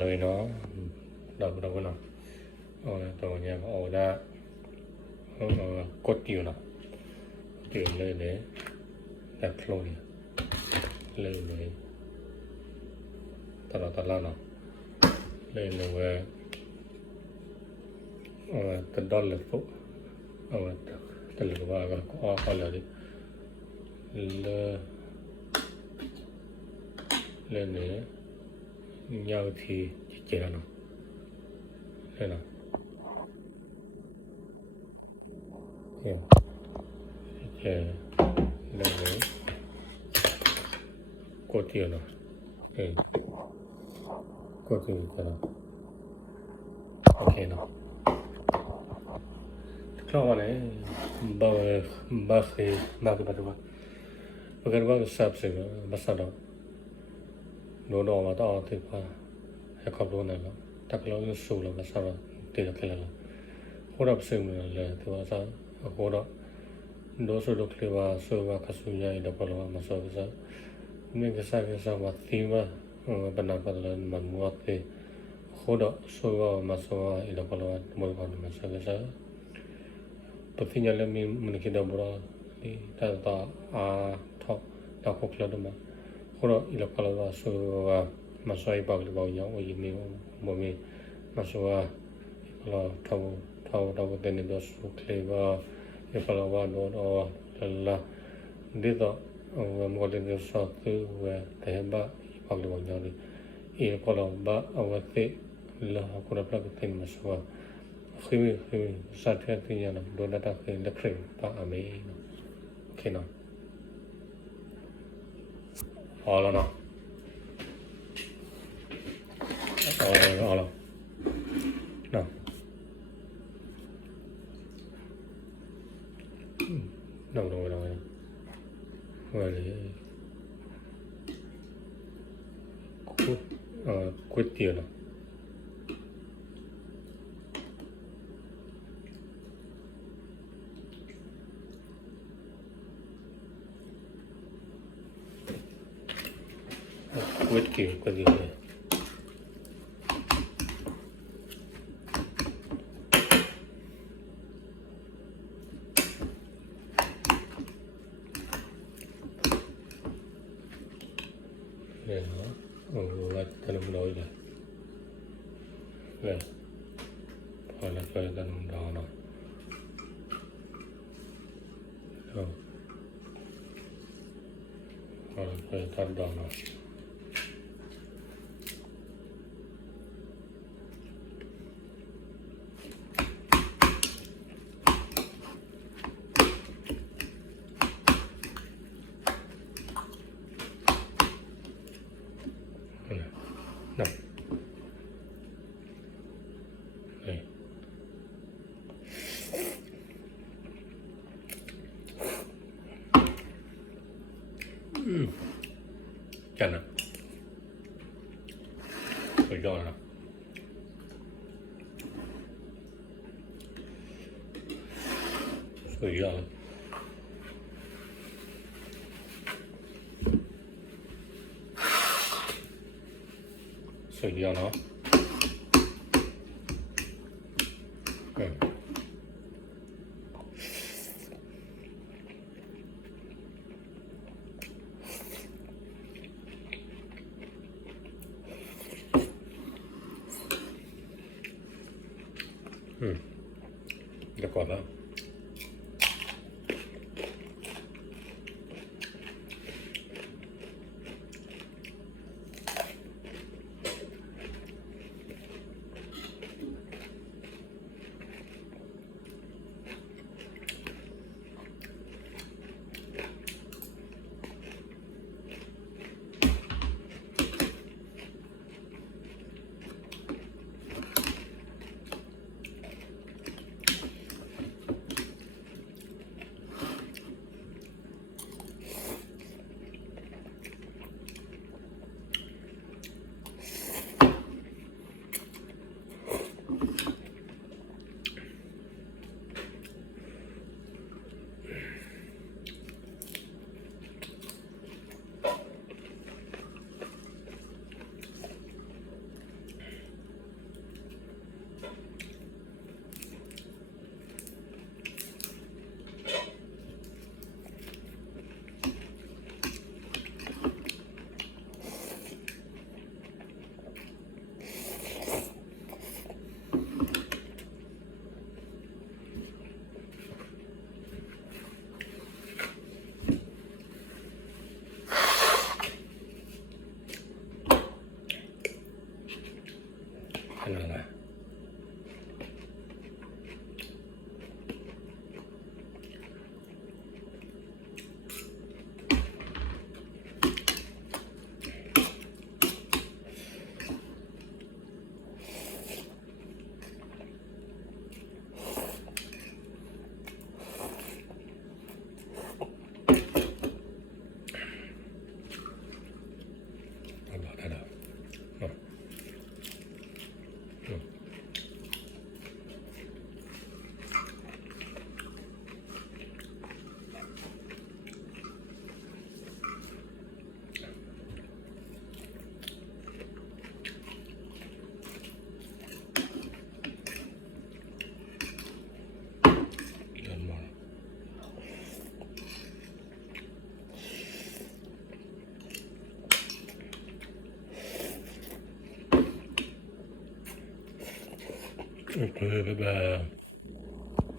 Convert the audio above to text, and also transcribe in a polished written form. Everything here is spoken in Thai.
เลยเนาะเราก็เนาะตัวเนี้ยก็เอาได้กดอยู่เนาะตื่นเลยแบบโฟล์เนี่ยเลยตลอดเนาะเลยว่าตัดดอลเลยปุ๊บตัดเลยว่าก็เอาเลยเนี่ยยาวที่เจแล้วเนาะเนาะเลยกดอยู่เนาะกดอยู่จะเนาะโอเคเนาะคราวนี้บ้าสับสิบ้าสับโดนออกมาต่อติดว่าให้ขับรถนั่นแล้วถ้าเราสู้แล้วบ้าสับติดแล้วแค่แล้วหัวเราซึ่งเลยที่ว่าซะหัวเราโดนสู้ด้วยว่าสู้ว่าขับสู้ใหญ่แล้วก็เรามาสู้ซะไม่ก็ใช่ว่าทีว่าเป็นนักบอลมันมัวที่หัวเราสู้ว่ามาสู้ว่าแล้วก็เราไม่ก็มาสู้ซะตัวที่ยังเล่นมันคิดว่าบุรุษที่แต่ท้อเราคุกแล้วด้วยมั้ยหัวเราแล้วก็เราสู้ว่ามาสู้อีกบางอย่างว่ายังมีบ่มีมาสู้ว่าเราท้อเดินด้วยสู้เคลียว่าแล้วก็เราว่าโดนละดีต่อมันก็เดินด้วยสู้คือว่าแต่บ้าบางอย่างนี่อีกก็เราบ้าเอาไว้ที่เราคนละประเภทมาสู้คือสัตว์ที่ยังโดนดัดคือเล็กเร็วป้าอเมย์โอเคเนาะพอแล้วเนาะเอาแล้วเนาะนั่งลงเลยวันนี้ก๋วยเตี๋ยวเนาะก๋วยเตี๋ยวเลยเนี่ยเนาะว่าจะนุ่มน้อยเลยพอแล้วก็จะนุ่มดาวเนาะพอแล้วก็จะดาวเนาะกันนะสุดยอดนะสุดยอดเนาะเดี๋ยวก่อนนะ khela la Okay, bye bye.